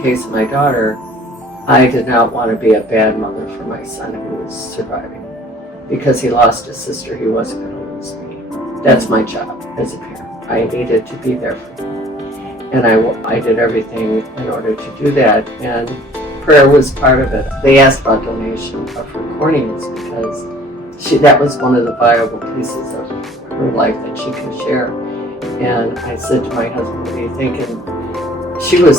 the case of my daughter, I did not want to be a bad mother for my son who was surviving. Because he lost his sister, he wasn't going to lose me. That's my job as a parent. I needed to be there for him. And I did everything in order to do that. And prayer was part of it. They asked about donation of her corneas because that was one of the viable pieces of her life that she could share. And I said to my husband, what do you think? And she was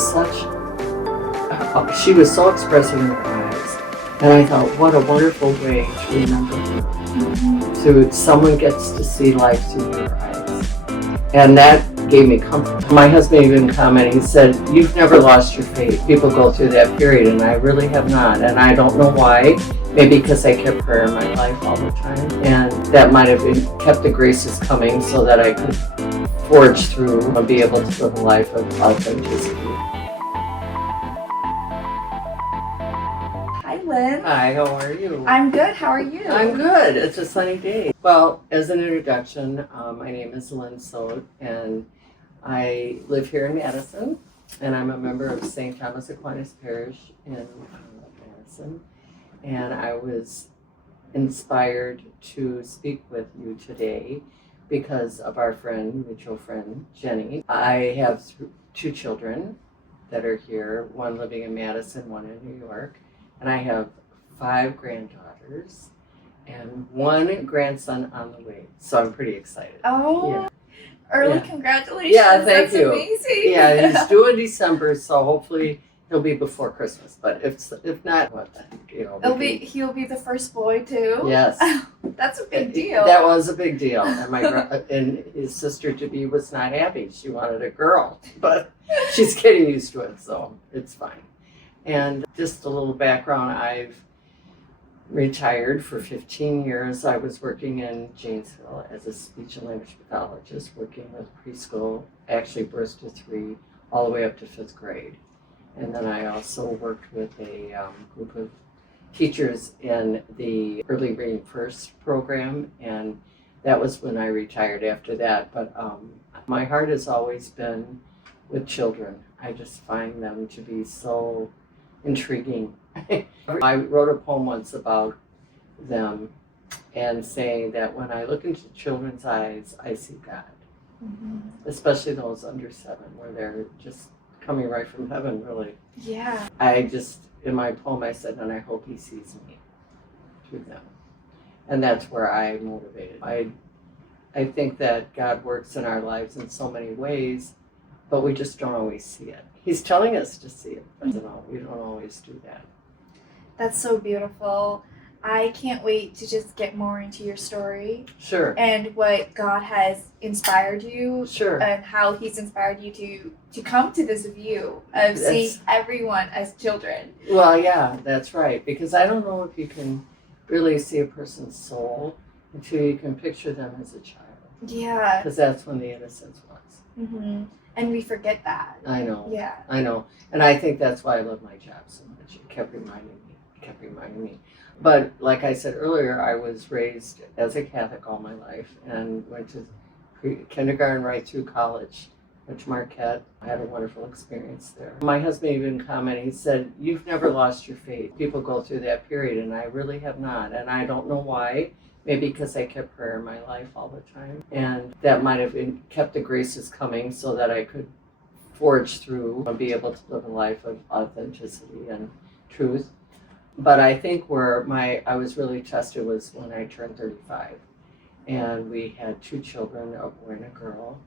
so expressive in her eyes. And I thought, what a wonderful way to remember her. So someone gets to see life through her eyes. And that gave me comfort. My husband even commented, he said, you've never lost your faith. People go through that period, and I really have not. And I don't know why. Maybe because I kept prayer in my life all the time. And that might have kept the graces coming so that I could forge through and be able to live a life of authenticity. Hi, Lynn. Hi, how are you? I'm good. How are you? I'm good. It's a sunny day. Well, as an introduction, my name is Lynn Soat, and I live here in Madison, and I'm a member of St. Thomas Aquinas Parish in Madison. And I was inspired to speak with you today because of our mutual friend, Jenny. I have two children that are here, one living in Madison, one in New York, and I have 5 granddaughters and 1 grandson on the way. So I'm pretty excited. Oh, yeah. Early congratulations. Yeah, thank you. That's amazing. Yeah, he's due in December, so hopefully he'll be before Christmas. But if not, what the heck, he'll be the first boy too. Yes. That's a big deal. That was a big deal. And and his sister to be was not happy. She wanted a girl, but she's getting used to it, so it's fine. And just a little background, I've retired for 15 years. I was working in Janesville as a speech and language pathologist, working with preschool, actually birth to 3, all the way up to 5th grade. And then I also worked with a group of teachers in the Early Reading First program, and that was when I retired after that. But my heart has always been with children. I just find them to be so intriguing. I wrote a poem once about them and saying that when I look into children's eyes, I see God. Mm-hmm. Especially those under 7, where they're just coming right from heaven, really. Yeah. In my poem, I said, and I hope he sees me through them. And that's where I'm motivated. I think that God works in our lives in so many ways, but we just don't always see it. He's telling us to see it, but we don't always do that. That's so beautiful. I can't wait to just get more into your story. Sure. And what God has inspired you. Sure. And how he's inspired you to come to this view of seeing everyone as children. Well, yeah, that's right. Because I don't know if you can really see a person's soul until you can picture them as a child. Yeah. Because that's when the innocence was. Mm-hmm. And we forget that. I know. Yeah. I know. And I think that's why I love my job so much. It kept reminding me. But like I said earlier, I was raised as a Catholic all my life and went to kindergarten right through college, went to Marquette. I had a wonderful experience there. My husband even commented, he said, you've never lost your faith. People go through that period, and I really have not. And I don't know why. Maybe because I kept prayer in my life all the time. And that might have kept the graces coming so that I could forge through and be able to live a life of authenticity and truth. But I think where I was really tested was when I turned 35. And we had 2 children, a boy and a girl.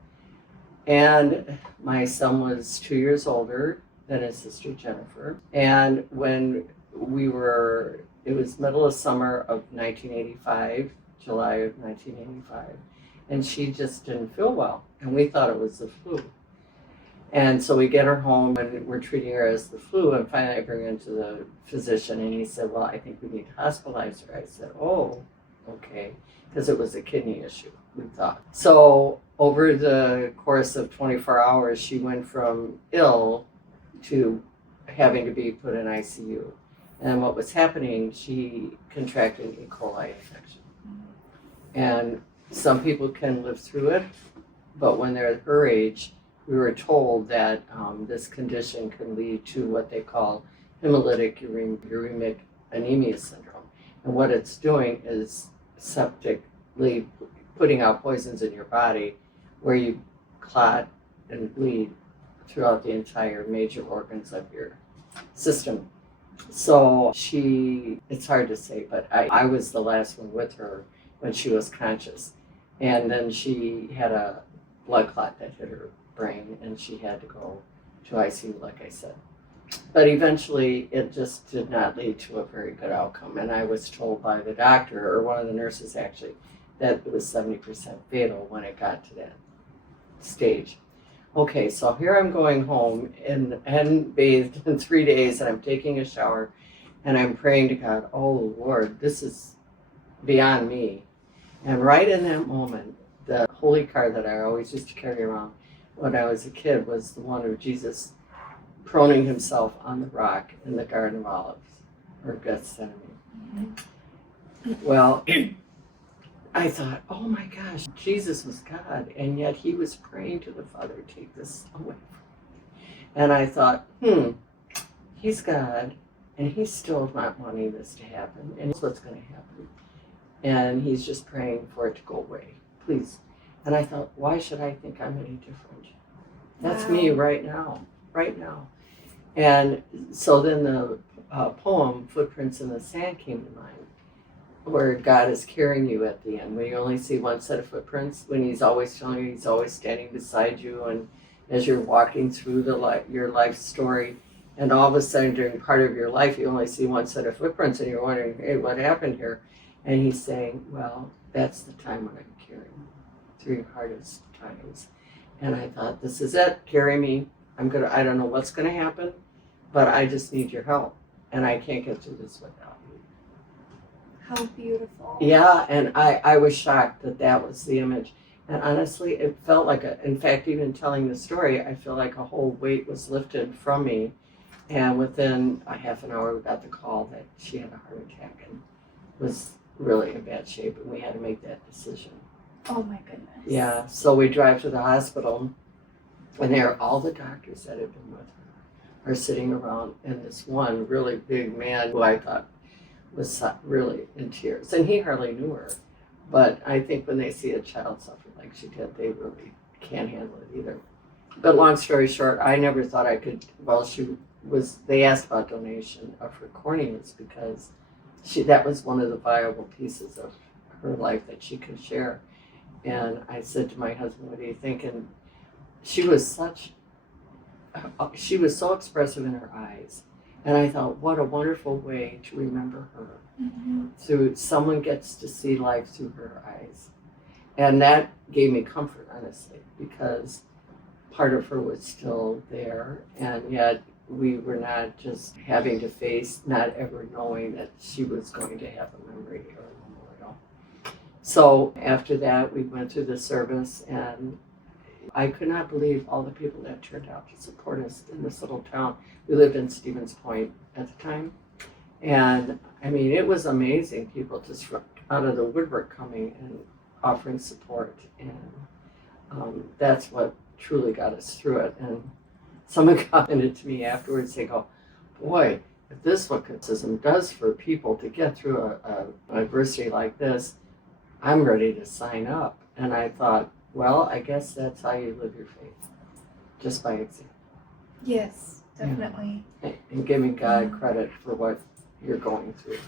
And my son was 2 years older than his sister Jennifer. And when it was middle of summer of 1985, July of 1985, and she just didn't feel well. And we thought it was the flu. And so we get her home and we're treating her as the flu, and finally I bring her into the physician and he said, well, I think we need to hospitalize her. I said, oh, okay, because it was a kidney issue, we thought. So over the course of 24 hours, she went from ill to having to be put in ICU. And what was happening, she contracted an E. coli infection. And some people can live through it, but when they're at her age, we were told that this condition can lead to what they call hemolytic uremic anemia syndrome. And what it's doing is septically putting out poisons in your body where you clot and bleed throughout the entire major organs of your system. So it's hard to say, but I was the last one with her when she was conscious. And then she had a blood clot that hit her brain and she had to go to ICU, like I said. But eventually it just did not lead to a very good outcome. And I was told by the doctor, or one of the nurses actually, that it was 70% fatal when it got to that stage. Okay, so here I'm going home and bathed in 3 days, and I'm taking a shower and I'm praying to God, oh Lord, this is beyond me. And right in that moment, the holy card that I always used to carry around when I was a kid was the one of Jesus proning himself on the rock in the Garden of Olives, or Gethsemane. Mm-hmm. Well, I thought, oh my gosh, Jesus was God, and yet he was praying to the Father, take this away from me. And I thought, he's God, and he's still not wanting this to happen, and it's what's going to happen. And he's just praying for it to go away, please. And I thought, why should I think I'm any different? That's me right now. And so then the poem, Footprints in the Sand, came to mind, where God is carrying you at the end, when you only see one set of footprints, when he's always telling you, he's always standing beside you, and as you're walking through your life story, and all of a sudden during part of your life you only see one set of footprints and you're wondering, hey, what happened here? And he's saying, well, that's the time when I'm carrying you through your hardest times. And I thought, this is it, carry me. I don't know what's gonna happen, but I just need your help, and I can't get through this without you. How beautiful. Yeah, and I was shocked that was the image. And honestly, it felt like in fact, even telling the story, I feel like a whole weight was lifted from me. And within a half an hour, we got the call that she had a heart attack and was really in bad shape, and we had to make that decision. Oh my goodness. Yeah, so we drive to the hospital, and there all the doctors that had been with her are sitting around, and this one really big man who I thought was really in tears, and he hardly knew her. But I think when they see a child suffer like she did, they really can't handle it either. But long story short, I never thought I could, they asked about donation of her corneas because that was one of the viable pieces of her life that she could share. And I said to my husband, what do you think? And she was so expressive in her eyes. And I thought, what a wonderful way to remember her. Mm-hmm. So someone gets to see life through her eyes. And that gave me comfort, honestly, because part of her was still there. And yet we were not just having to face not ever knowing that she was going to have a memory or a memorial. So after that, we went through the service, and I could not believe all the people that turned out to support us in this little town. We lived in Stevens Point at the time. And I mean, it was amazing, people just out of the woodwork coming and offering support. And that's what truly got us through it. And someone commented to me afterwards, they go, boy, if this is what Catholicism does for people to get through an adversity like this, I'm ready to sign up. And I thought, well, I guess that's how you live your faith, just by example. Yes, definitely. Yeah. And giving God credit for what you're going through.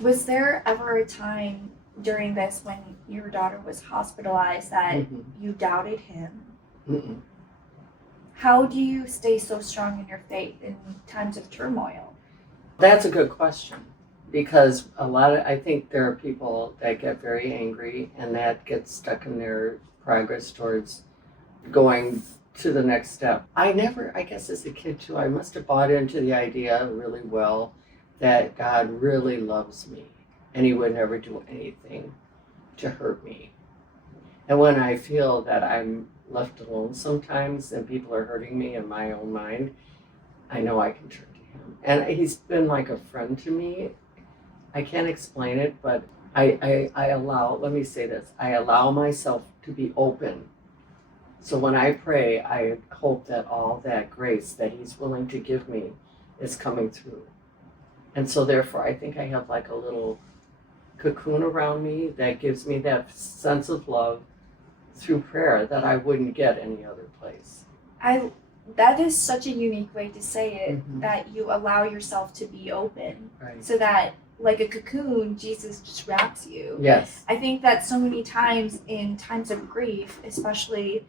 Was there ever a time during this when your daughter was hospitalized that you doubted him? Mm-mm. How do you stay so strong in your faith in times of turmoil? That's a good question, because I think there are people that get very angry and that get stuck in their progress towards going to the next step. I guess as a kid too, I must have bought into the idea really well that God really loves me and he would never do anything to hurt me. And when I feel that I'm left alone sometimes and people are hurting me in my own mind, I know I can turn to him. And he's been like a friend to me. I can't explain it, but I allow myself to be open So when I pray, I hope that all that grace that he's willing to give me is coming through. And so therefore, I think I have like a little cocoon around me that gives me that sense of love through prayer that I wouldn't get any other place. That is such a unique way to say it, Mhm. that you allow yourself to be open, Right. so that like a cocoon, Jesus just wraps you. Yes. I think that so many times in times of grief, especially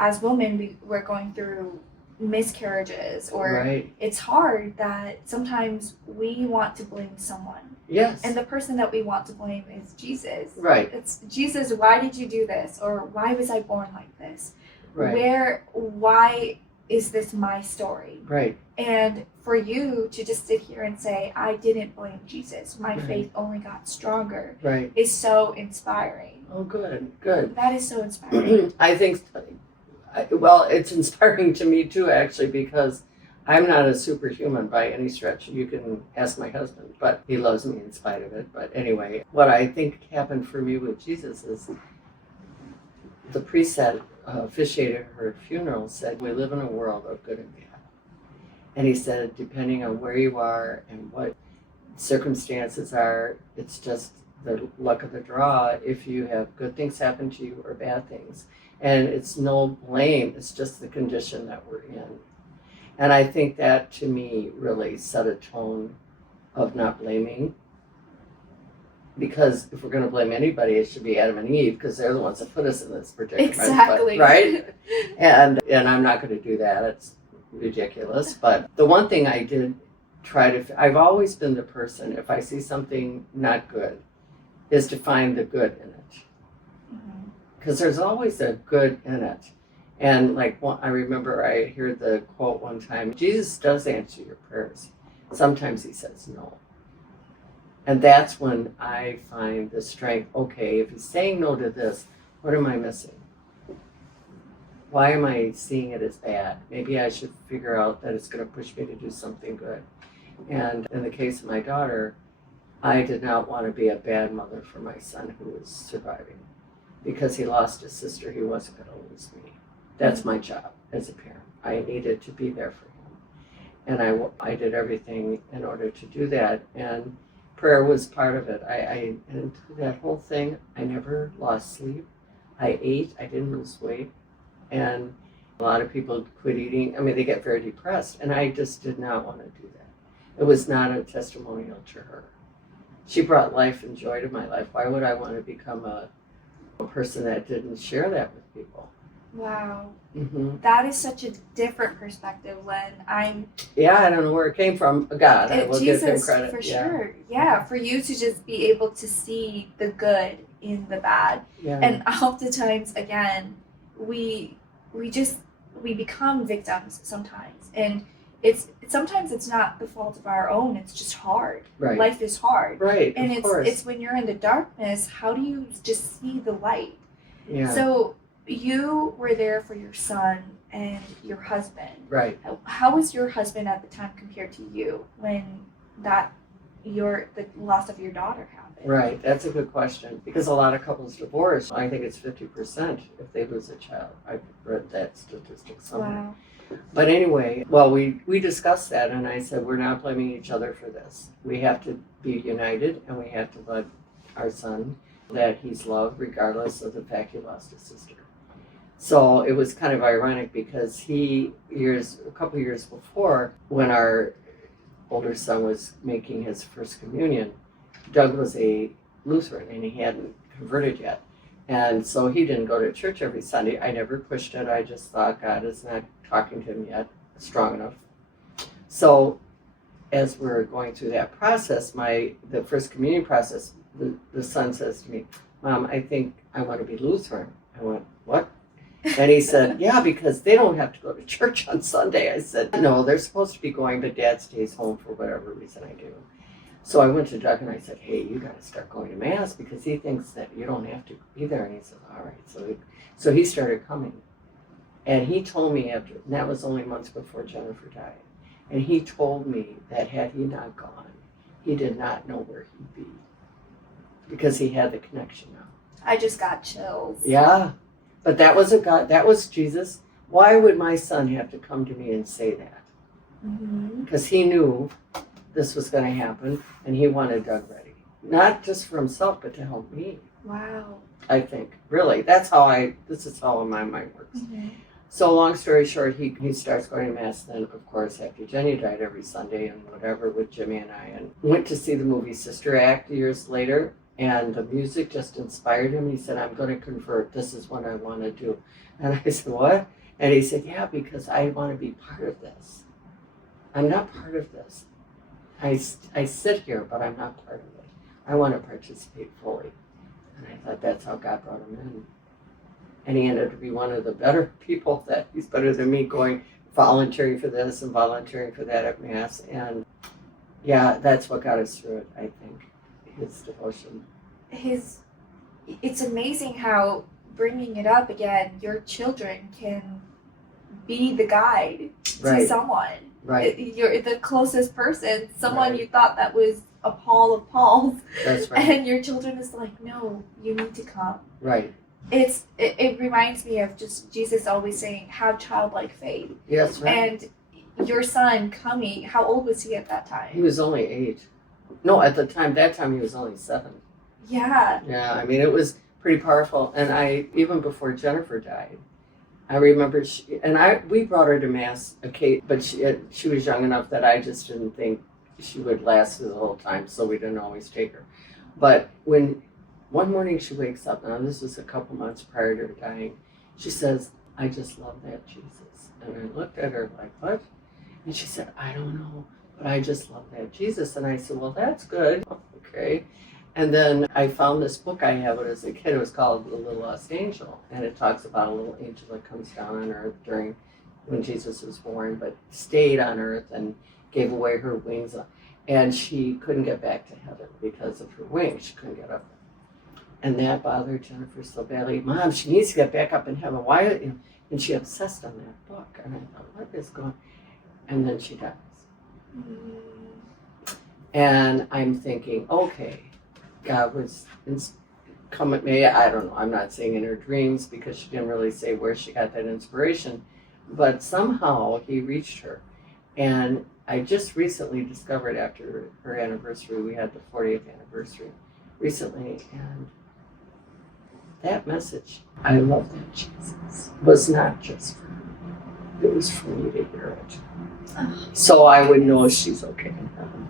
as women, we're going through miscarriages, or Right. it's hard that sometimes we want to blame someone. Yes. And the person that we want to blame is Jesus. Right. It's Jesus, why did you do this? Or why was I born like this? Right. Why is this my story? Right. And for you to just sit here and say, I didn't blame Jesus, my Right. faith only got stronger, Right. is so inspiring. Oh, good. Good. That is so inspiring. I think, well, it's inspiring to me too, actually, because I'm not a superhuman by any stretch. You can ask my husband, but he loves me in spite of it. But anyway, what I think happened for me with Jesus is the priest that officiated her funeral said, we live in a world of good and bad. And he said, depending on where you are and what circumstances are, it's just the luck of the draw if you have good things happen to you or bad things. And it's no blame, it's just the condition that we're in. And I think that, to me, really set a tone of not blaming. Because if we're going to blame anybody, it should be Adam and Eve, because they're the ones that put us in this predicament. Exactly. But, right? And I'm not going to do that. It's ridiculous. But the one thing I did try to, I've always been the person, if I see something not good, is to find the good in it. Because there's always a good in it. And like, I remember I heard the quote one time, Jesus does answer your prayers. Sometimes he says no. And that's when I find the strength, okay, if he's saying no to this, what am I missing? Why am I seeing it as bad? Maybe I should figure out that it's going to push me to do something good. And in the case of my daughter, I did not want to be a bad mother for my son who was surviving. Because he lost his sister, he wasn't going to lose me. That's my job as a parent. I needed to be there for him. And I did everything in order to do that. And prayer was part of it. And that whole thing, I never lost sleep. I ate, I didn't lose weight. And a lot of people quit eating. I mean, they get very depressed. And I just did not want to do that. It was not a testimonial to her. She brought life and joy to my life. Why would I want to become a person that didn't share that with people? Wow. Mm-hmm. That is such a different perspective, Lynn. Yeah, I don't know where it came from. God, I will give him Jesus, credit. for sure. Yeah, for you to just be able to see the good in the bad. Yeah. And oftentimes, again, we become victims sometimes. And sometimes it's not the fault of our own, it's just hard. Right. Life is hard. Right. And of course. it's when you're in the darkness, how do you just see the light? Yeah. So you were there for your son and your husband. Right. How was your husband at the time compared to you when the loss of your daughter happened? Right. That's a good question, because a lot of couples divorce. I think it's 50% if they lose a child. I've read that statistic somewhere. Wow. But anyway, well, we discussed that, and I said, we're not blaming each other for this. We have to be united, and we have to let our son that he's loved regardless of the fact he lost his sister. So it was kind of ironic, because a couple years before, when our older son was making his first communion, Doug was a Lutheran and he hadn't converted yet. And so he didn't go to church every Sunday. I never pushed it. I just thought God is not talking to him yet strong enough. So as we're going through that process, the first communion process, the son says to me, Mom, I think I want to be Lutheran. I went, what? And he said, yeah, because they don't have to go to church on Sunday. I said, no, they're supposed to be going, but Dad stays home for whatever reason I do. So I went to Doug and I said, hey, you got to start going to Mass, because he thinks that you don't have to be there. And he said, all right. So he started coming. And he told me and that was only months before Jennifer died. And he told me that had he not gone, he did not know where he'd be, because he had the connection now. I just got chills. Yeah. But that wasn't God. That was Jesus. Why would my son have to come to me and say that? Because he knew this was going to happen, and he wanted Doug ready. Not just for himself, but to help me. Wow. I think. Really. This is how my mind works. So long story short, he starts going to Mass then, of course, after Jenny died every Sunday and whatever with Jimmy and I. And went to see the movie Sister Act years later. And the music just inspired him. He said, I'm going to convert. This is what I want to do. And I said, what? And he said, yeah, because I want to be part of this. I'm not part of this. I sit here, but I'm not part of it. I want to participate fully. And I thought that's how God brought him in. And he ended up to be one of the better people, that he's better than me, going volunteering for this and volunteering for that at Mass. And yeah, that's what got us through it, I think, his devotion. It's amazing how, bringing it up again, your children can be the guide to someone. Right. You're the closest person, someone Right. you thought that was a Paul of Pauls. That's right. And your children is like, no, you need to come. Right. It reminds me of just Jesus always saying, have childlike faith. Yes, right. And your son coming, how old was he at that time? He was only 8. No, at that time he was only 7. Yeah. Yeah, I mean, it was pretty powerful. And even before Jennifer died, I remember we brought her to Mass, but she was young enough that I just didn't think she would last through the whole time, so we didn't always take her. But when one morning she wakes up, now this was a couple months prior to her dying, she says, I just love that Jesus. And I looked at her like, what? And she said, I don't know, but I just love that Jesus. And I said, well, that's good. Okay. And then I found this book I had as a kid. It was called The Little Lost Angel. And it talks about a little angel that comes down on earth during when Jesus was born, but stayed on earth and gave away her wings. And she couldn't get back to heaven because of her wings. She couldn't get up. And that bothered Jennifer so badly. Mom, she needs to get back up in heaven. Why? And she obsessed on that book. And I thought, what is going on? And then she dies. And I'm thinking, okay, God was come at me. I don't know. I'm not saying in her dreams, because she didn't really say where she got that inspiration. But somehow he reached her. And I just recently discovered, after her anniversary, we had the 40th anniversary recently, and that message, I love that Jesus, was not just for her. It was for me to hear it. So I would know she's okay in heaven.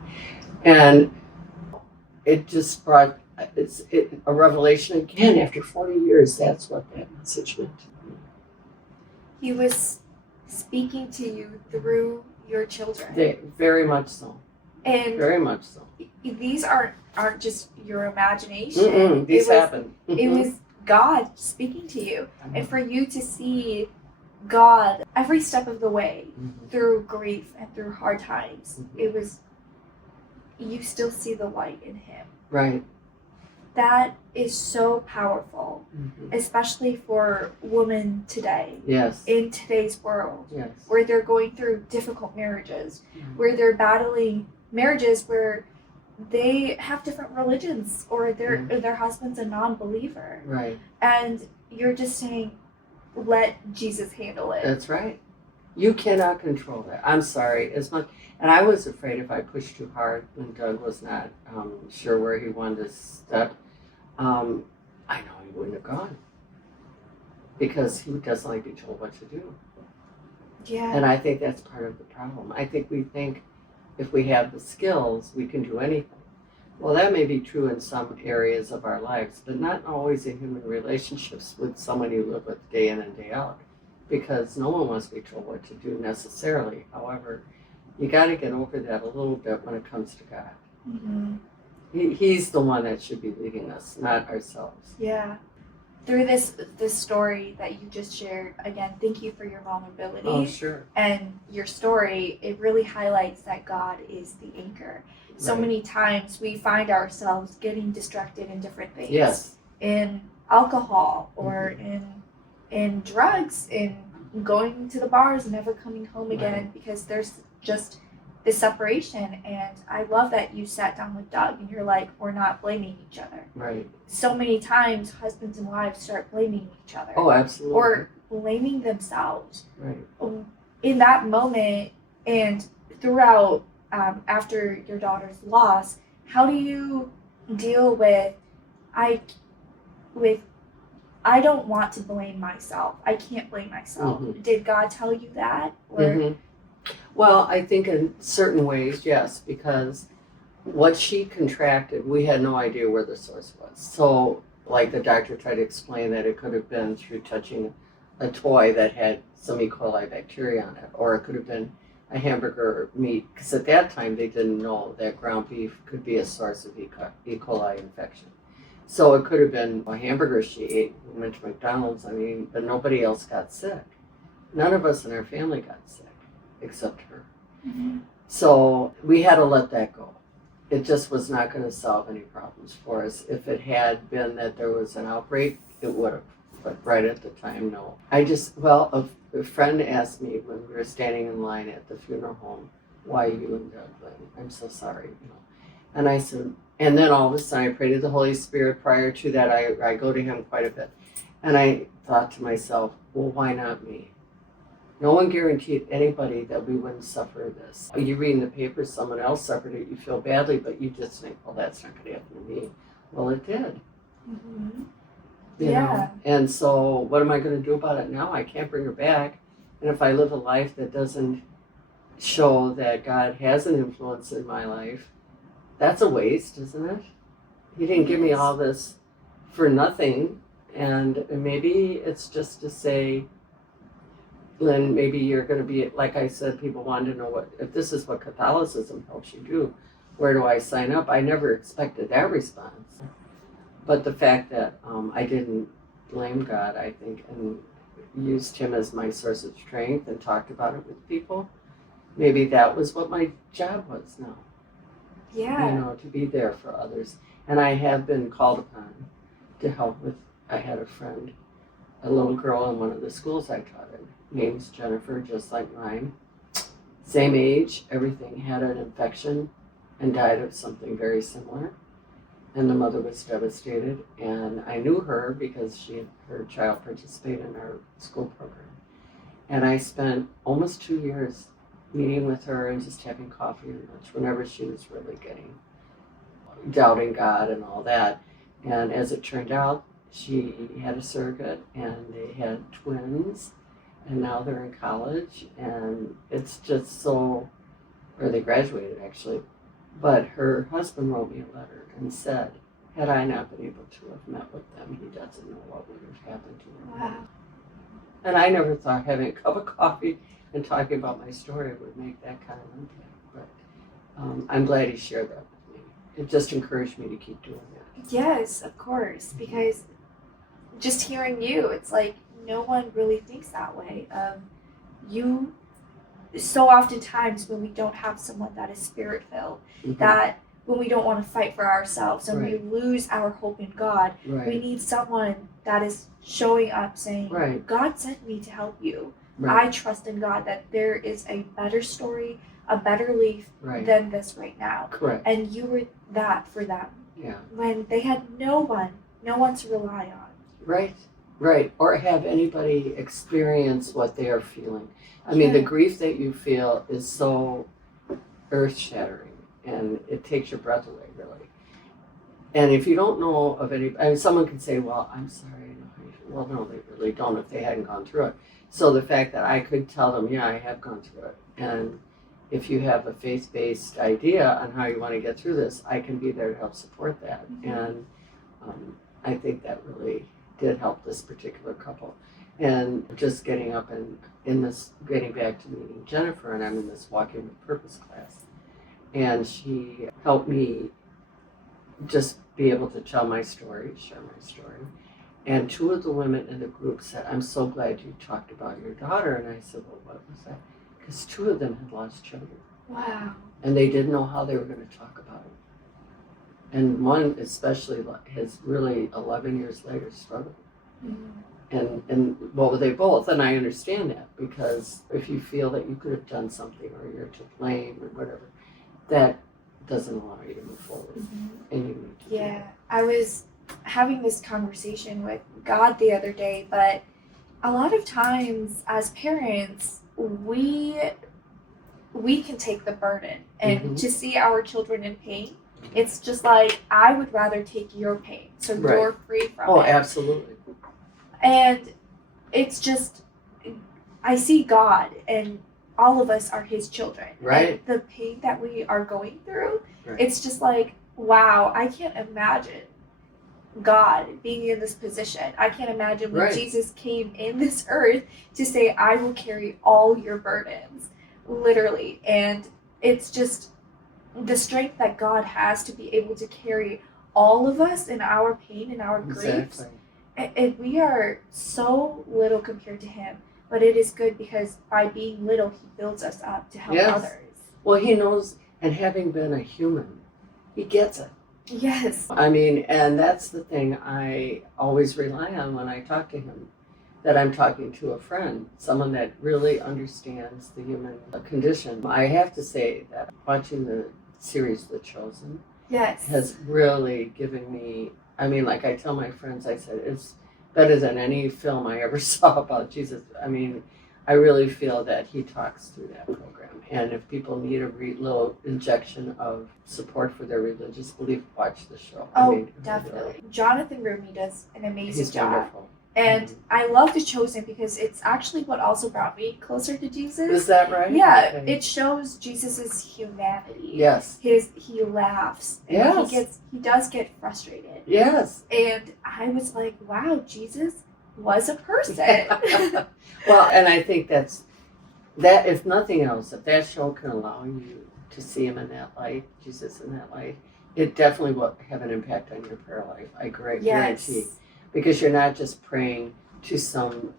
And it just brought a revelation again after 40 years. That's what that message meant to me. He was speaking to you through your children. Very much so. And very much so. These aren't just your imagination. These happened. It was God speaking to you. And for you to see God every step of the way through grief and through hard times, you still see the light in him. Right. That is so powerful, especially for women today. Yes. In today's world. Yes. Where they're going through difficult marriages, where they're battling marriages where they have different religions, or their husband's a non-believer. Right. And you're just saying, let Jesus handle it. That's right. You cannot control that. I'm sorry. And I was afraid if I pushed too hard when Doug was not sure where he wanted to step, I know he wouldn't have gone. Because he doesn't like to be told what to do. Yeah. And I think that's part of the problem. I think we think if we have the skills, we can do anything. Well, that may be true in some areas of our lives, but not always in human relationships with someone you live with day in and day out. Because no one wants to be told what to do necessarily. However, you got to get over that a little bit when it comes to God. He's the one that should be leading us, not ourselves. Yeah. Through this story that you just shared, again, thank you for your vulnerability. Oh, sure. And your story, it really highlights that God is the anchor. So many times we find ourselves getting distracted in different things. Yes. In alcohol, or in drugs, in going to the bars and never coming home again, because there's this separation. And I love that you sat down with Doug and you're like, we're not blaming each other. Right. So many times husbands and wives start blaming each other. Oh, absolutely. Or blaming themselves. Right. In that moment and throughout after your daughter's loss, how do you deal with I don't want to blame myself. I can't blame myself. Mm-hmm. Did God tell you that? Or Mm-hmm. Well, I think in certain ways, yes, because what she contracted, we had no idea where the source was. So, like the doctor tried to explain that it could have been through touching a toy that had some E. coli bacteria on it, or it could have been a hamburger meat, because at that time they didn't know that ground beef could be a source of E. coli infection. So it could have been a hamburger she ate. We went to McDonald's, but nobody else got sick. None of us in our family got sick, except her. Mm-hmm. So we had to let that go. It just was not going to solve any problems for us. If it had been that there was an outbreak, it would have. But right at the time, no. A friend asked me when we were standing in line at the funeral home, why you and Doug? I'm so sorry, And I said, and then all of a sudden I prayed to the Holy Spirit. Prior to that, I go to him quite a bit. And I thought to myself, well, why not me? No one guaranteed anybody that we wouldn't suffer this. You read in the paper, someone else suffered it, you feel badly, but you just think, well, that's not going to happen to me. Well, it did. Mm-hmm. You know? And so what am I going to do about it now? I can't bring her back. And if I live a life that doesn't show that God has an influence in my life, that's a waste, isn't it? He didn't give me all this for nothing. And maybe it's just to say, Lynn, maybe you're going to be, like I said, people want to know if this is what Catholicism helps you do, where do I sign up? I never expected that response. But the fact that I didn't blame God, I think, and used him as my source of strength and talked about it with people, maybe that was what my job was now. Yeah. To be there for others. And I have been called upon to help with, I had a friend, a little girl in one of the schools I taught in. Name's Jennifer, just like mine. Same age, everything, had an infection and died of something very similar. And the mother was devastated. And I knew her because her child participated in our school program. And I spent almost 2 years meeting with her and just having coffee and lunch whenever she was really doubting God and all that. And as it turned out, she had a surrogate and they had twins. And now they're in college, and it's just or they graduated actually. But her husband wrote me a letter and said, had I not been able to have met with them, he doesn't know what would have happened to her. Wow. And I never thought having a cup of coffee and talking about my story would make that kind of impact. But I'm glad he shared that with me. It just encouraged me to keep doing that. Yes, of course, because just hearing you, it's like, no one really thinks that way. So oftentimes when we don't have someone that is spirit-filled, Mm-hmm. that when we don't want to fight for ourselves and Right. we lose our hope in God, Right. we need someone that is showing up saying, Right. God sent me to help you. Right. I trust in God that there is a better story, a better life Right. than this right now. Correct. And you were that for them Yeah. when they had no one to rely on. Right. Or have anybody experience what they are feeling. I mean, the grief that you feel is so earth-shattering, and it takes your breath away, really. And if you don't know of someone can say, well, I'm sorry, I know how you feel. Well, no, they really don't if they hadn't gone through it. So the fact that I could tell them, yeah, I have gone through it. And if you have a faith-based idea on how you want to get through this, I can be there to help support that. Mm-hmm. And I think that really did help this particular couple. And just getting up and getting back to meeting Jennifer, and I'm in this Walking with Purpose class. And she helped me just be able to tell my story, share my story. And 2 of the women in the group said, I'm so glad you talked about your daughter. And I said, well, what was that? Because 2 of them had lost children. Wow. And they didn't know how they were going to talk about it. And one especially has really 11 years later struggled. Mm-hmm. And well, they both, and I understand that, because if you feel that you could have done something or you're to blame or whatever, that doesn't allow you to move forward. And you need to do Yeah, that. I was having this conversation with God the other day, but a lot of times as parents, we can take the burden, and to see our children in pain, it's just like, I would rather take your pain so Right. you're free from Oh, it. absolutely. And it's just, I see God, and all of us are his children. Right. And the pain that we are going through, Right. it's just like, wow, I can't imagine God being in this position. I can't imagine when Right. Jesus came in this earth to say, I will carry all your burdens, literally. And it's just the strength that God has to be able to carry all of us in our pain and our griefs. Exactly. And we are so little compared to him, but it is good because by being little, he builds us up to help Yes. others. Well, he knows, and having been a human, he gets it. Yes. I mean, and that's the thing I always rely on when I talk to him, that I'm talking to a friend, someone that really understands the human condition. I have to say that watching the series The Chosen Yes. has really given me, I mean, like I tell my friends, I said, it's better than any film I ever saw about Jesus. I mean, I really feel that he talks through that program. And if people need a little injection of support for their religious belief, watch the show. Oh, I mean, definitely. really, Jonathan Rumi does an amazing he's job. wonderful. And I love The Chosen because it's actually what also brought me closer to Jesus. Is that right? Yeah, Okay. it shows Jesus's humanity. Yes. He laughs. And Yes. he does get frustrated. Yes. And I was like, wow, Jesus was a person. Well, and I think that, if nothing else, if that show can allow you to see him in that light, Jesus in that light, it definitely will have an impact on your prayer life. I guarantee. Because you're not just praying to some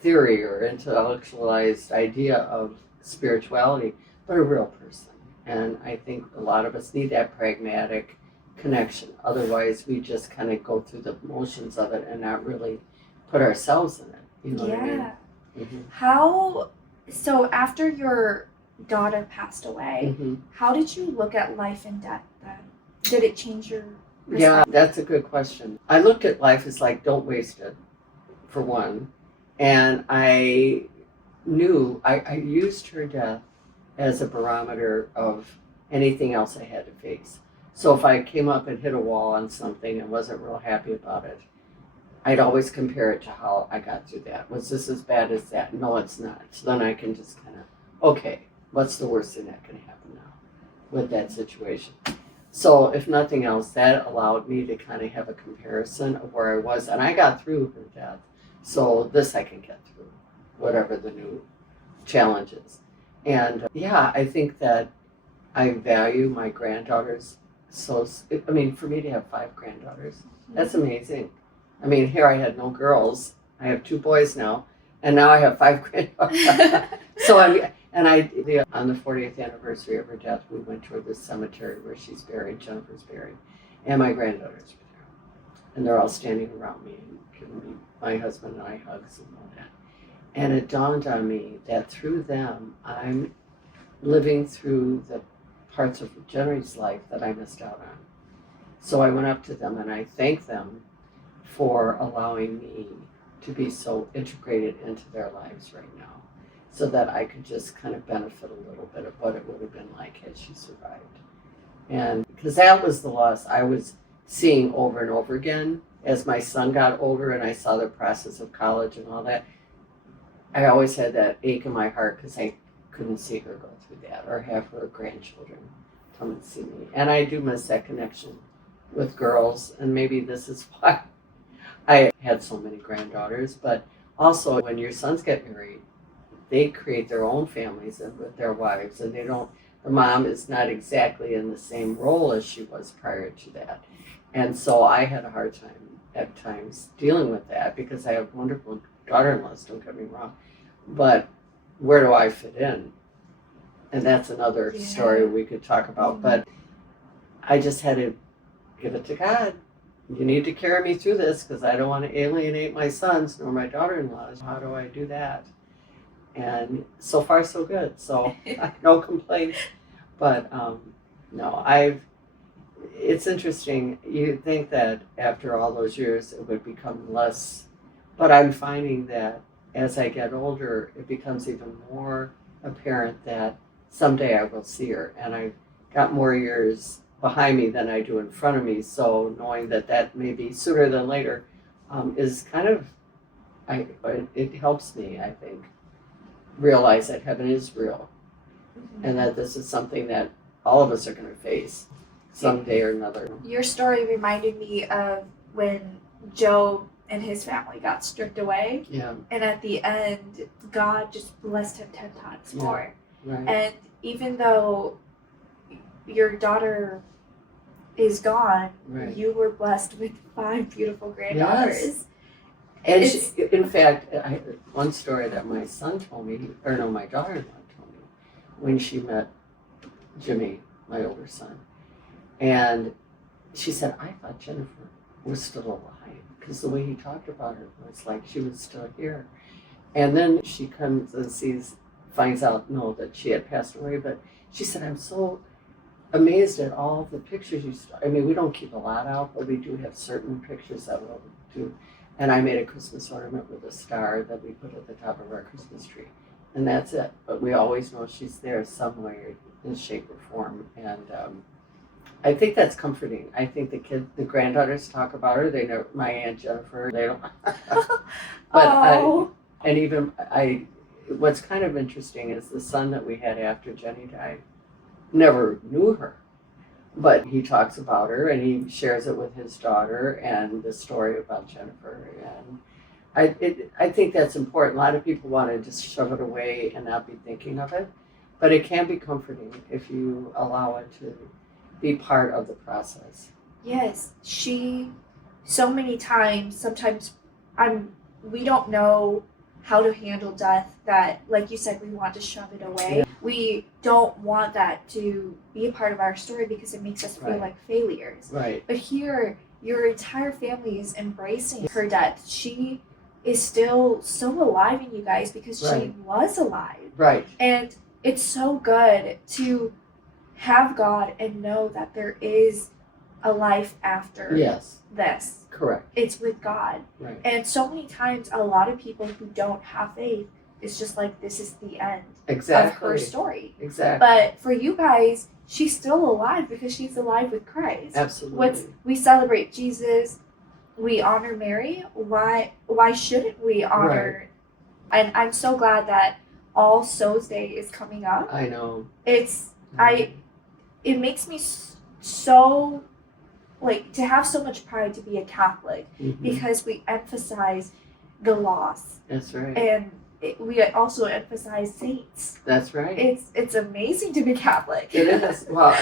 theory or intellectualized idea of spirituality, but a real person. And I think a lot of us need that pragmatic connection. Otherwise, we just kind of go through the motions of it and not really put ourselves in it. You know what I mean? Mm-hmm. So after your daughter passed away, Mm-hmm. how did you look at life and death then? Did it change your perspective? Yeah, that's a good question. I looked at life as like, don't waste it, for one. And I knew I used her death as a barometer of anything else I had to face. So if I came up and hit a wall on something and wasn't real happy about it, I'd always compare it to how I got through that. Was this as bad as that? No, it's not. So then I can just kind of, okay, what's the worst thing that can happen now with that situation? So if nothing else, that allowed me to kind of have a comparison of where I was. And I got through her death. So this I can get through, whatever the new challenge is. And yeah, I think that I value my granddaughters. So, I mean, for me to have 5 granddaughters, that's amazing. I mean, here I had no girls. I have 2 boys now, and now I have 5 granddaughters. So on the 40th anniversary of her death, we went to the cemetery where she's buried, Jennifer's buried, and my granddaughters were there. And they're all standing around me and giving me, my husband and I, hugs and all that. And it dawned on me that through them, I'm living through the parts of Jenny's life that I missed out on. So I went up to them and I thanked them for allowing me to be so integrated into their lives right now, so that I could just kind of benefit a little bit of what it would have been like had she survived. And because that was the loss I was seeing over and over again as my son got older and I saw the process of college and all that. I always had that ache in my heart because I couldn't see her go through that or have her grandchildren come and see me. And I do miss that connection with girls, and maybe this is why I had so many granddaughters. But also, when your sons get married, they create their own families and with their wives, and the mom is not exactly in the same role as she was prior to that. And so I had a hard time at times dealing with that because I have wonderful daughter-in-laws, don't get me wrong, but where do I fit in? And that's another story we could talk about, but I just had to give it to God, you need to carry me through this because I don't want to alienate my sons nor my daughter-in-laws. How do I do that? And so far, so good. So no complaints. But no, it's interesting. You think that after all those years it would become less, but I'm finding that as I get older, it becomes even more apparent that someday I will see her. And I've got more years behind me than I do in front of me. So knowing that that may be sooner than later is kind of, it helps me, I think, realize that heaven is real and that this is something that all of us are going to face someday or another. Your story reminded me of when Job and his family got stripped away. Yeah. And at the end, God just blessed him 10 times more. Right. And even though your daughter is gone, Right. you were blessed with 5 beautiful granddaughters. Yes. And in fact, one story that my son told me, or no, my daughter-in-law told me, when she met Jimmy, my older son, and she said, I thought Jennifer was still alive because the way he talked about her was like she was still here. And then she comes and finds out, no, that she had passed away. But she said, I'm so amazed at all the pictures you I mean, we don't keep a lot out, but we do have certain pictures that we'll do. And I made a Christmas ornament with a star that we put at the top of our Christmas tree. And that's it. But we always know she's there some way, in shape or form. And I think that's comforting. I think the granddaughters talk about her. They know my Aunt Jennifer. They don't. But what's kind of interesting is the son that we had after Jenny died never knew her. But he talks about her and he shares it with his daughter and the story about Jennifer. And I think that's important. A lot of people want to just shove it away and not be thinking of it. But it can be comforting if you allow it to be part of the process. Yes, so many times, sometimes we don't know how to handle death, that, like you said, we want to shove it away. Yeah. We don't want that to be a part of our story because it makes us feel like failures. Right. But here, your entire family is embracing her death. She is still so alive in you guys because she was alive. Right. And it's so good to have God and know that there is a life after this. Correct. It's with God. Right. And so many times, a lot of people who don't have faith, it's just like, this is the end of her story. Exactly. But for you guys, she's still alive because she's alive with Christ. Absolutely. We celebrate Jesus. We honor Mary. Why shouldn't we honor? Right. And I'm so glad that All Souls Day is coming up. I know. It makes me so, like, to have so much pride to be a Catholic, because we emphasize the loss. That's right. And we also emphasize saints. That's right. It's amazing to be Catholic. It is. Well,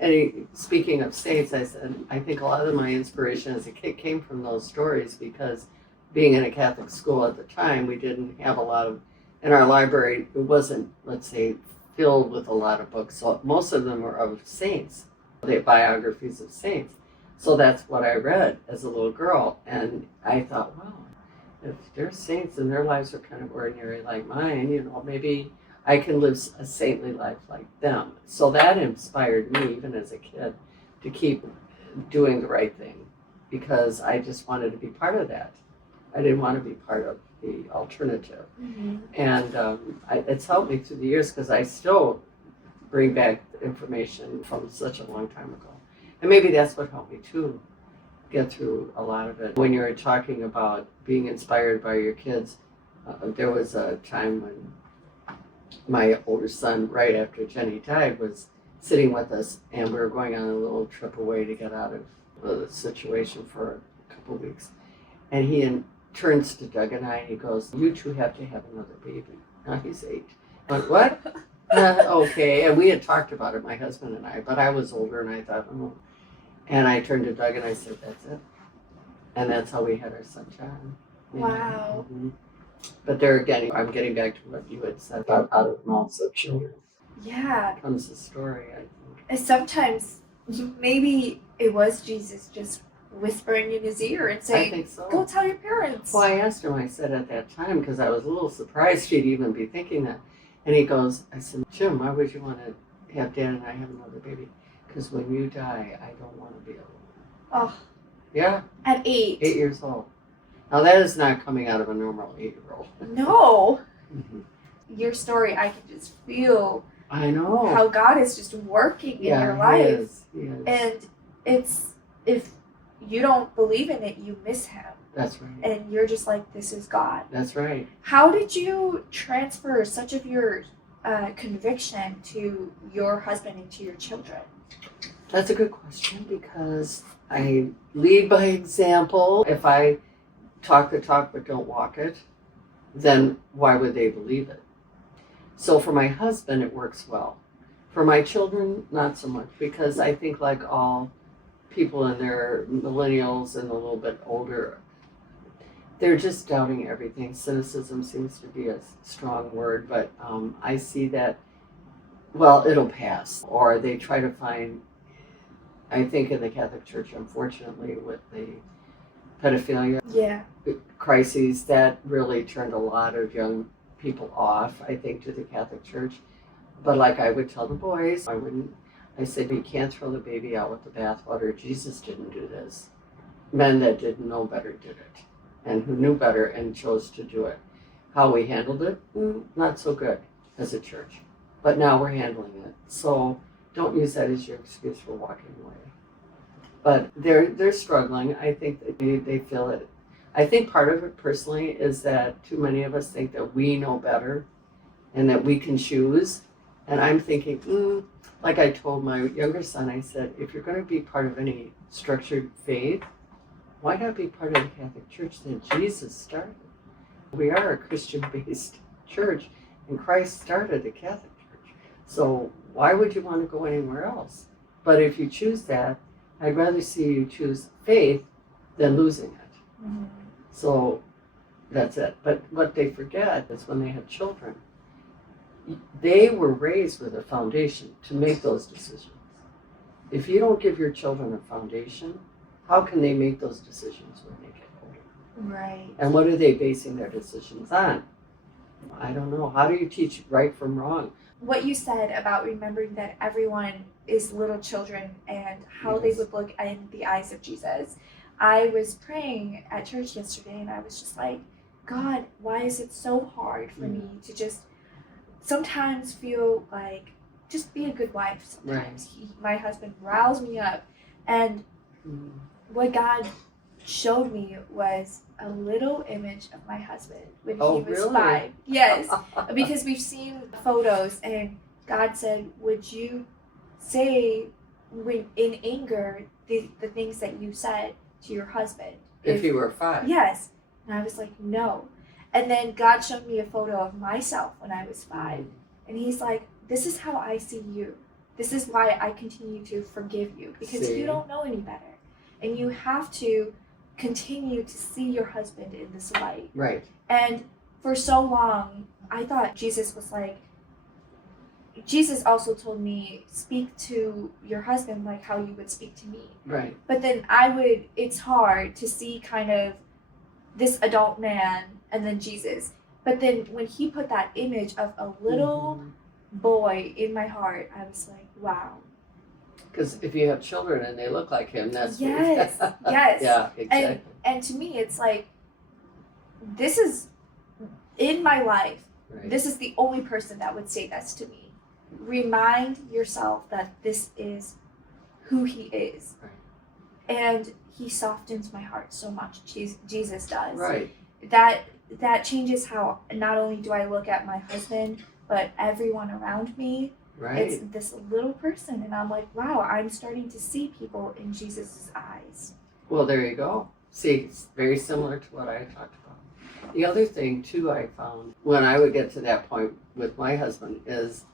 and speaking of saints, I think a lot of my inspiration as a kid came from those stories, because being in a Catholic school at the time, we didn't have a lot of, in our library, it wasn't, let's say, filled with a lot of books. So most of them were of saints, the biographies of saints. So that's what I read as a little girl. And I thought, wow, if they're saints and their lives are kind of ordinary like mine, maybe I can live a saintly life like them. So that inspired me, even as a kid, to keep doing the right thing, because I just wanted to be part of that. I didn't want to be part of the alternative. And it's helped me through the years, because I still bring back information from such a long time ago. And maybe that's what helped me too, get through a lot of it. When you were talking about being inspired by your kids, there was a time when my older son, right after Jenny died, was sitting with us, and we were going on a little trip away to get out of the situation for a couple of weeks. And he turns to Doug and I, and he goes, "You two have to have another baby." Now he's 8. I went, "What?" Okay. And we had talked about it, my husband and I, but I was older, and I thought, oh. And I turned to Doug and I said, "That's it." And that's how we had our son John. Wow. But there again, I'm getting back to what you had said about out of mouths of children. Yeah. Comes the story, I think. And sometimes maybe it was Jesus just whispering in his ear and I saying, think so. go tell your parents. Well, I asked him, I said at that time, because I was a little surprised he'd even be thinking that. And he goes, I said, Jim, why would you want to have Dad and I have another baby? Because when you die, I don't want to be alone. Oh, Yeah, at 8. 8 years old. Now that is not coming out of a normal 8-year-old. No. Mhm. Your story, I can just feel I know. how God is just working in your life. He is. He is. And it's, if you don't believe in it, you miss him. That's right. And you're just like, this is God. That's right. How did you transfer such of your conviction to your husband and to your children? That's a good question, because I lead by example. If I talk the talk but don't walk it, then why would they believe it? So for my husband, it works well. For my children, not so much, because I think like all people in their millennials and a little bit older, they're just doubting everything. Cynicism seems to be a strong word, but I see that, well, it'll pass. Or they try to find, I think in the Catholic Church, unfortunately, with the pedophilia crises, that really turned a lot of young people off, I think, to the Catholic Church. But like I would tell the boys, I said, you can't throw the baby out with the bathwater. Jesus didn't do this. Men that didn't know better did it, and who knew better and chose to do it. How we handled it, not so good as a church. But now we're handling it. So don't use that as your excuse for walking away. But they're struggling. I think that they feel it. I think part of it personally is that too many of us think that we know better and that we can choose. And I'm thinking, like I told my younger son, I said, if you're going to be part of any structured faith, why not be part of the Catholic Church that Jesus started? We are a Christian-based church, and Christ started the Catholic Church. So why would you want to go anywhere else? But if you choose that, I'd rather see you choose faith than losing it. Mm-hmm. So that's it. But what they forget is when they have children, they were raised with a foundation to make those decisions. If you don't give your children a foundation, how can they make those decisions when they get older? Right. And what are they basing their decisions on? I don't know. How do you teach right from wrong? What you said about remembering that everyone is little children and how they would look in the eyes of Jesus. I was praying at church yesterday and I was just like, God, why is it so hard for me to just sometimes feel like, just be a good wife sometimes. My husband riles me up. And what God showed me was a little image of my husband when he was 5. Yes, because we've seen photos and God said, would you say when in anger the things that you said to your husband? If you were 5. Yes. And I was like, no. And then God showed me a photo of myself when I was 5. And he's like, this is how I see you. This is why I continue to forgive you, because you don't know any better. And you have to continue to see your husband in this light. Right. And for so long, I thought Jesus was like, Jesus also told me, speak to your husband like how you would speak to me. Right. But then it's hard to see kind of this adult man and then Jesus. But then when he put that image of a little boy in my heart, I was like, wow. Because if you have children and they look like him, that's yes. Yeah, exactly. And to me, it's like, this is in my life. Right. This is the only person that would say this to me. Remind yourself that this is who he is. Right. And he softens my heart so much. Jesus does. Right. That changes how not only do I look at my husband, but everyone around me. Right. It's this little person, and I'm like, wow, I'm starting to see people in Jesus' eyes. Well, there you go. See, it's very similar to what I talked about. The other thing, too, I found when I would get to that point with my husband is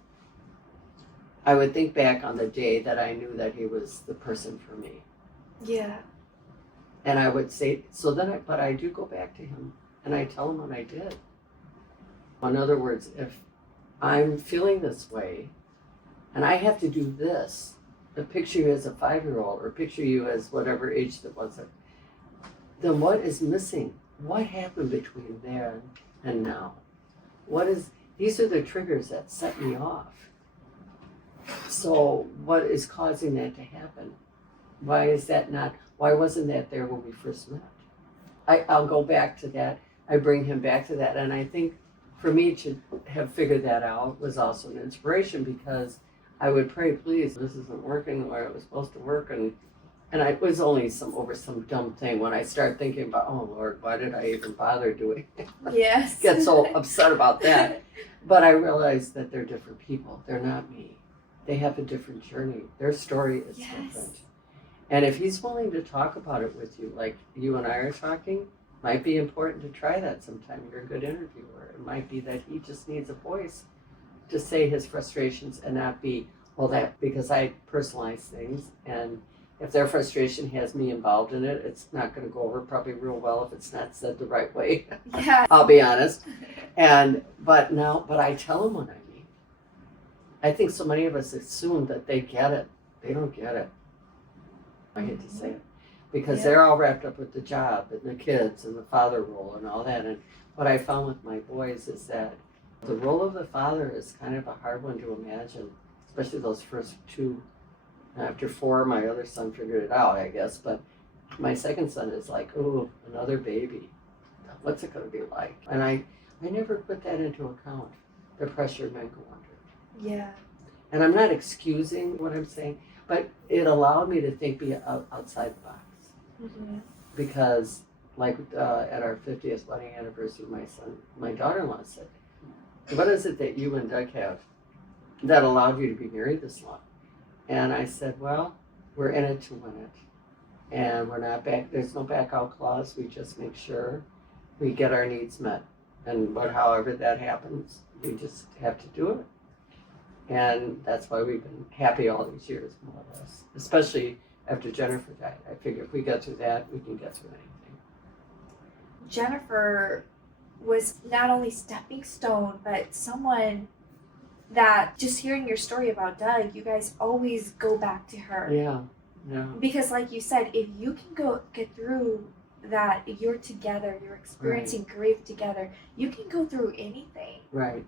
I would think back on the day that I knew that he was the person for me. Yeah. And I would say, but I do go back to him, and I tell him what I did. In other words, if I'm feeling this way, and I have to do this, picture you as a 5-year-old or picture you as whatever age that was it, then what is missing? What happened between then and now? These are the triggers that set me off. So what is causing that to happen? Why wasn't that there when we first met? I'll go back to that. I bring him back to that. And I think for me to have figured that out was also an inspiration, because I would pray, please, this isn't working the way it was supposed to work. And it was only over some dumb thing when I start thinking about, oh Lord, why did I even bother doing it? Yes. Get so upset about that. But I realized that they're different people. They're not me. They have a different journey. Their story is different. And if he's willing to talk about it with you, like you and I are talking, might be important to try that sometime. You're a good interviewer. It might be that he just needs a voice to say his frustrations and not be, well, that, because I personalize things, and if their frustration has me involved in it, it's not going to go over probably real well if it's not said the right way. Yeah. I'll be honest. But I tell them what I mean. I think so many of us assume that they get it. They don't get it. I hate to say it. Because they're all wrapped up with the job and the kids and the father role and all that. And what I found with my boys is that the role of the father is kind of a hard one to imagine, especially those first 2. After 4, my other son figured it out, I guess. But my second son is like, ooh, another baby. What's it going to be like? And I never put that into account, the pressure men go under. Yeah. And I'm not excusing what I'm saying, but it allowed me to think outside the box. Mm-hmm. Because like at our 50th wedding anniversary, my daughter-in-law said, what is it that you and Doug have that allowed you to be married this long? And I said, well, we're in it to win it. And we're not back, there's no back out clause. We just make sure we get our needs met. And however that happens, we just have to do it. And that's why we've been happy all these years, more or less. Especially after Jennifer died. I figure if we get through that, we can get through anything. Jennifer was not only stepping stone, but someone that, just hearing your story about Doug, you guys always go back to her. Yeah. Because like you said, if you can get through that, you're together, you're experiencing grief together, you can go through anything. Right.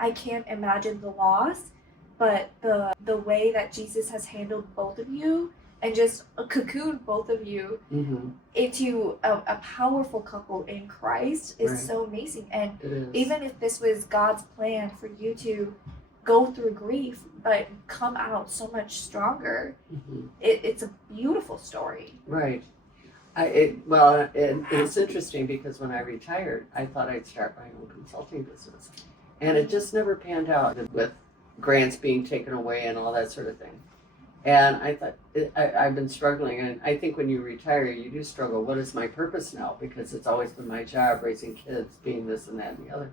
I can't imagine the loss, but the way that Jesus has handled both of you and just cocooned both of you into a powerful couple in Christ is so amazing. And even if this was God's plan for you to go through grief but come out so much stronger, it's a beautiful story. Right. It's interesting because when I retired, I thought I'd start my own consulting business. And it just never panned out with grants being taken away and all that sort of thing. And I thought, I've been struggling. And I think when you retire, you do struggle. What is my purpose now? Because it's always been my job, raising kids, being this and that and the other.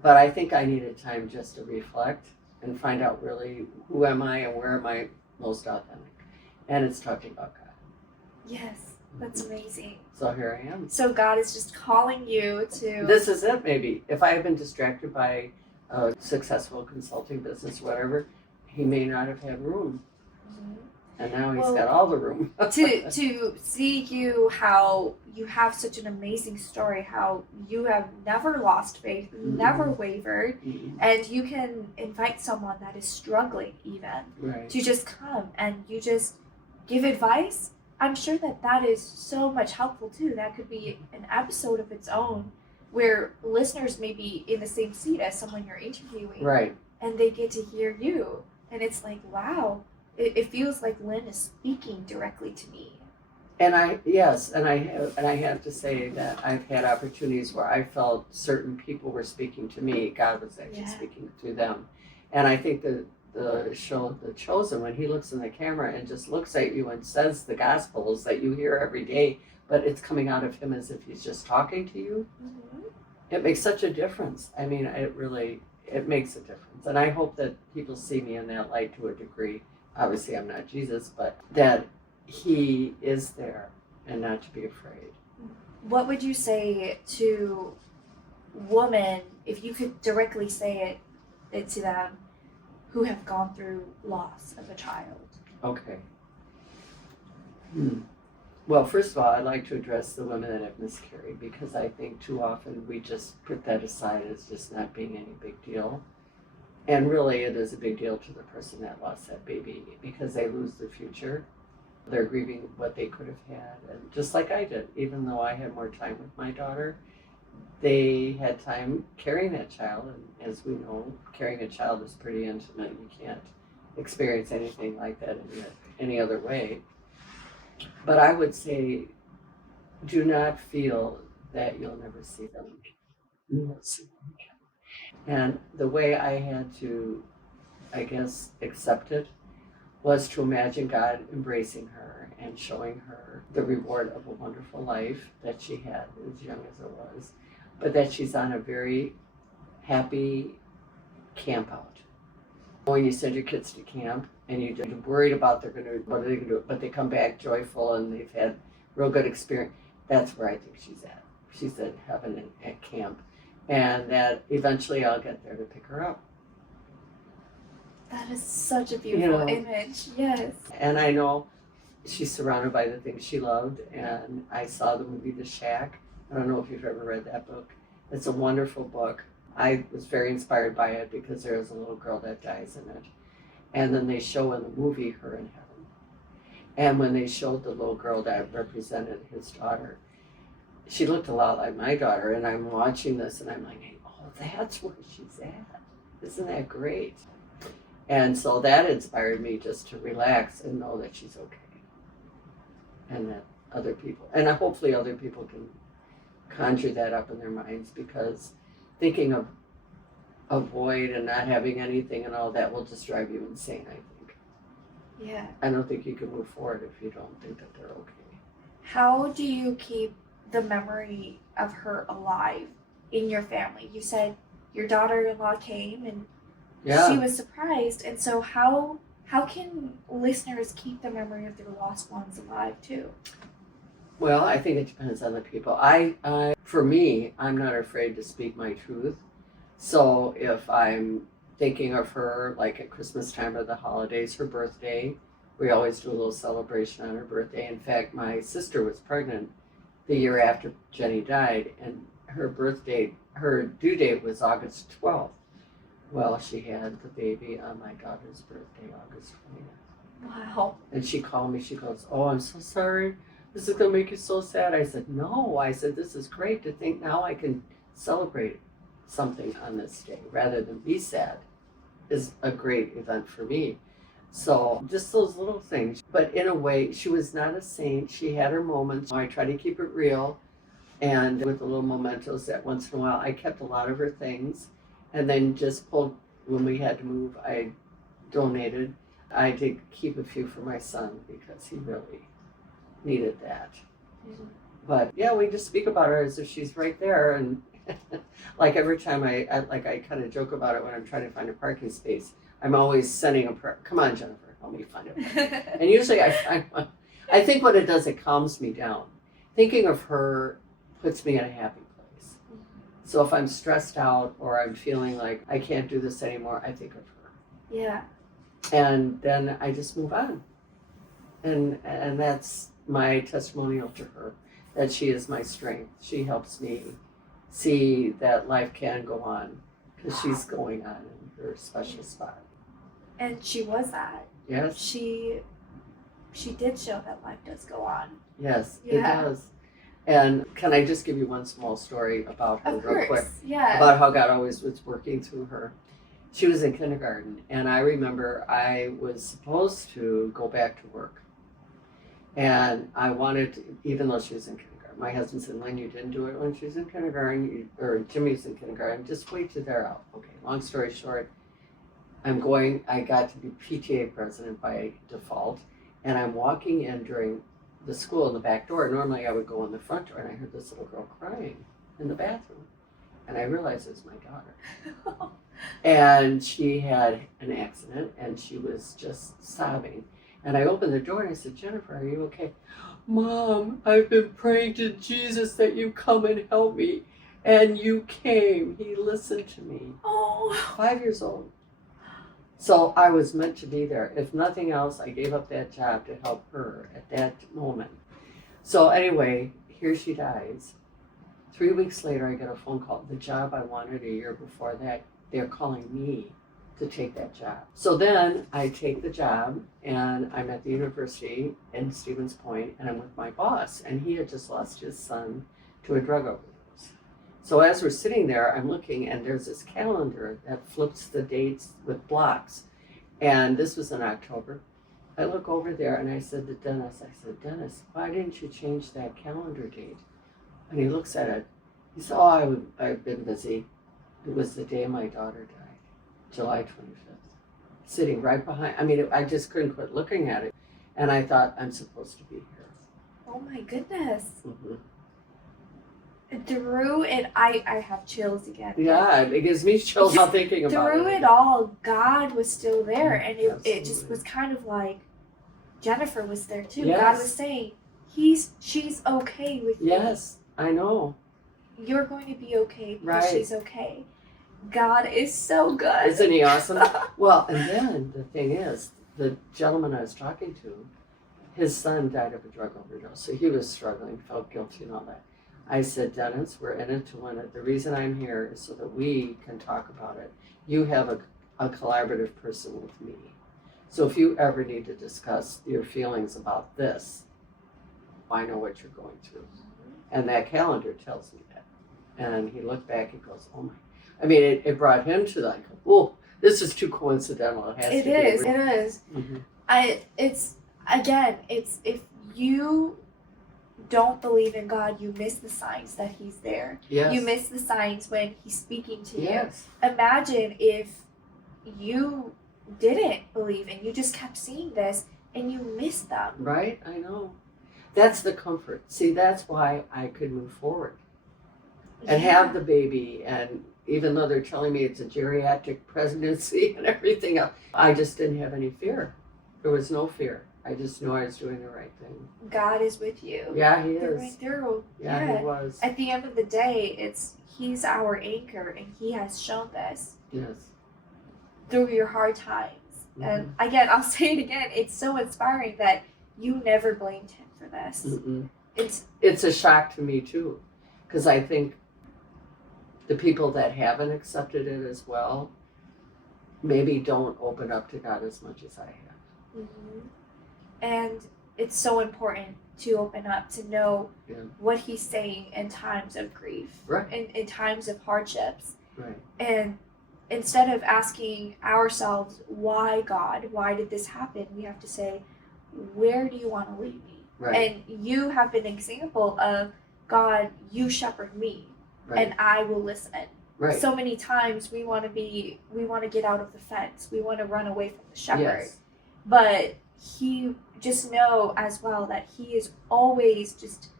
But I think I needed time just to reflect and find out really who am I and where am I most authentic. And it's talking about God. Yes, that's amazing. So here I am. So God is just calling you to... This is it, maybe. If I had been distracted by a successful consulting business, whatever, he may not have had room. And now he's got all the room. to see you, how you have such an amazing story, how you have never lost faith, never wavered, and you can invite someone that is struggling even to just come and you just give advice. I'm sure that is so much helpful too. That could be an episode of its own where listeners may be in the same seat as someone you're interviewing. Right. And they get to hear you. And it's like, wow, it feels like Lynn is speaking directly to me. And I have to say that I've had opportunities where I felt certain people were speaking to me. God was actually speaking through them. And I think the show, The Chosen, when he looks in the camera and just looks at you and says the Gospels that you hear every day, but it's coming out of him as if he's just talking to you, it makes such a difference. I mean, it makes a difference. And I hope that people see me in that light to a degree. Obviously, I'm not Jesus, but that he is there and not to be afraid. What would you say to women, if you could directly say it to them, who have gone through loss of a child? Okay. Well, first of all, I'd like to address the women that have miscarried, because I think too often we just put that aside as just not being any big deal. And really, it is a big deal to the person that lost that baby, because they lose their future. They're grieving what they could have had. And just like I did, even though I had more time with my daughter, they had time carrying that child. And as we know, carrying a child is pretty intimate. You can't experience anything like that in any other way. But I would say, do not feel that you'll never see them again. You will see them again. And the way I had to, I guess, accept it was to imagine God embracing her and showing her the reward of a wonderful life that she had, as young as it was, but that she's on a very happy camp out. When you send your kids to camp and you're worried about what are they going to do, but they come back joyful and they've had real good experience, that's where I think she's at. She's at heaven at camp. And that eventually I'll get there to pick her up. That is such a beautiful image. Yes. And I know she's surrounded by the things she loved. And I saw the movie The Shack. I don't know if you've ever read that book. It's a wonderful book. I was very inspired by it because there is a little girl that dies in it. And then they show in the movie her in heaven. And when they showed the little girl that represented his daughter, she looked a lot like my daughter, and I'm watching this and I'm like, oh, that's where she's at. Isn't that great? And so that inspired me just to relax and know that she's okay. And that other people, and hopefully other people can conjure that up in their minds, because thinking of a void and not having anything and all that will just drive you insane, I think. Yeah. I don't think you can move forward if you don't think that they're okay. How do you keep the memory of her alive in your family? You said your daughter-in-law came and she was surprised, and so how can listeners keep the memory of their lost ones alive too? Well, I think it depends on the people. For me, I'm not afraid to speak my truth. So if I'm thinking of her, like at Christmas time or the holidays, her birthday, we always do a little celebration on her birthday. In fact, my sister was pregnant the year after Jenny died, and her due date was August 12th. Well, she had the baby on my daughter's birthday, August 20th. Wow. And she called me, she goes, oh, I'm so sorry. This is going to make you so sad. I said, no. I said, this is great to think now I can celebrate something on this day rather than be sad is a great event for me. So just those little things. But in a way, she was not a saint. She had her moments. I try to keep it real. And with the little mementos that once in a while, I kept a lot of her things. And then just pulled, when we had to move, I donated. I did keep a few for my son because he really needed that. Mm-hmm. But yeah, we just speak about her as if she's right there. And like every time I kind of joke about it when I'm trying to find a parking space. I'm always sending a prayer. Come on, Jennifer, help me find it. And usually I find one. I think what it does, it calms me down. Thinking of her puts me in a happy place. So if I'm stressed out or I'm feeling like I can't do this anymore, I think of her. Yeah. And then I just move on. And that's my testimonial to her, that she is my strength. She helps me see that life can go on because she's going on in her special spot. And she was that. Yes. She did show that life does go on. Yes, yeah. It does. And can I just give you one small story about her real quick? Yeah. About how God always was working through her. She was in kindergarten, and I remember I was supposed to go back to work. And I wanted to, even though she was in kindergarten, my husband said, Lynn, you didn't do it when she was in kindergarten, or Jimmy's in kindergarten, just wait till they're out. Okay, long story short, I got to be PTA president by default, and I'm walking in during the school in the back door. Normally I would go in the front door, and I heard this little girl crying in the bathroom. And I realized it was my daughter. And she had an accident, and she was just sobbing. And I opened the door, and I said, Jennifer, are you okay? Mom, I've been praying to Jesus that you come and help me. And you came. He listened to me. Oh. 5 years old. So I was meant to be there. If nothing else, I gave up that job to help her at that moment. So anyway, here she dies. 3 weeks later, I get a phone call. The job I wanted a year before that, they're calling me to take that job. So then I take the job, and I'm at the university in Stevens Point, and I'm with my boss, and he had just lost his son to a drug overdose. So as we're sitting there, I'm looking, and there's this calendar that flips the dates with blocks. And this was in October. I look over there, and I said to Dennis, Dennis, why didn't you change that calendar date? And he looks at it. He said, I've been busy. It was the day my daughter died, July 25th. Sitting right behind. I just couldn't quit looking at it. And I thought, I'm supposed to be here. Oh my goodness. Mm-hmm. Through it, I have chills again. Yeah, it gives me chills now thinking about it. Through it all, God was still there. And it just was kind of like Jennifer was there too. Yes. God was saying, she's okay with you. Yes, I know. You're going to be okay because Right. she's okay. God is so good. Isn't he awesome? Well, and then the thing is, the gentleman I was talking to, his son died of a drug overdose. So he was struggling, felt guilty and all that. I said, Dennis, we're in it to win it. The reason I'm here is so that we can talk about it. You have a collaborative person with me. So if you ever need to discuss your feelings about this, I know what you're going through. And that calendar tells me that. And he looked back and goes, oh my. It brought him to like, oh, this is too coincidental. It is. Mm-hmm. It's if you don't believe in God, you miss the signs that he's there. Yes. You miss the signs when he's speaking to Yes. you. Imagine if you didn't believe and you just kept seeing this and you missed them. Right, I know. That's the comfort. See, that's why I could move forward and have the baby. And even though they're telling me it's a geriatric pregnancy and everything else, I just didn't have any fear. There was no fear. I just knew I was doing the right thing. God is with you. Yeah, he Through is. and through. Yeah, he was. At the end of the day, he's our anchor and he has shown this. Yes. Through your hard times. Mm-hmm. And again, I'll say it again, it's so inspiring that you never blamed him for this. Mm-mm. It's a shock to me too, because I think the people that haven't accepted it as well maybe don't open up to God as much as I have. Mm-hmm. And it's so important to open up, to know what he's saying in times of grief, right? In times of hardships, right? And instead of asking ourselves, why God, why did this happen, we have to say, where do you want to lead me? Right. And you have been an example of, God, you shepherd me, right. and I will listen. Right. So many times we want to get out of the fence. We want to run away from the shepherd. Yes. But he just know as well that he is always just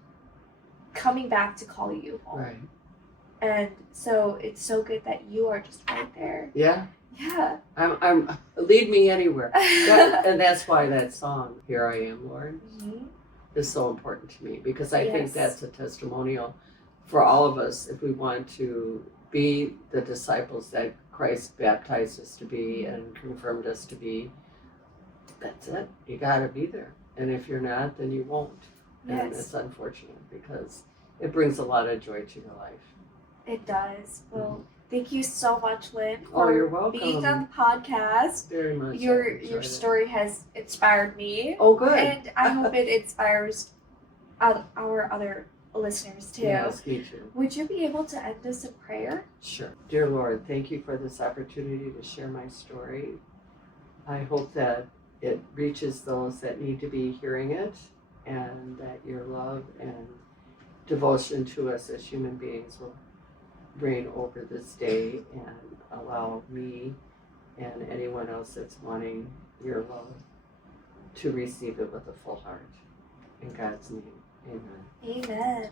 coming back to call you home. Right. And so it's so good that you are just right there. Yeah. Yeah. I'm lead me anywhere. And that's why that song, Here I Am, Lord, Mm-hmm. is so important to me, because I think that's a testimonial for all of us if we want to be the disciples that Christ baptized us to be and confirmed us to be. That's it. You got to be there. And if you're not, then you won't. Yes. And it's unfortunate because it brings a lot of joy to your life. It does. Well, thank you so much, Lynn, Oh, for you're welcome. being on the podcast. Very much. Your story has inspired me. Oh, good. And I hope it inspires our other listeners too. Yes, me too. Would you be able to end us in prayer? Sure. Dear Lord, thank you for this opportunity to share my story. I hope that it reaches those that need to be hearing it, and that your love and devotion to us as human beings will reign over this day and allow me and anyone else that's wanting your love to receive it with a full heart. In God's name, amen. Amen.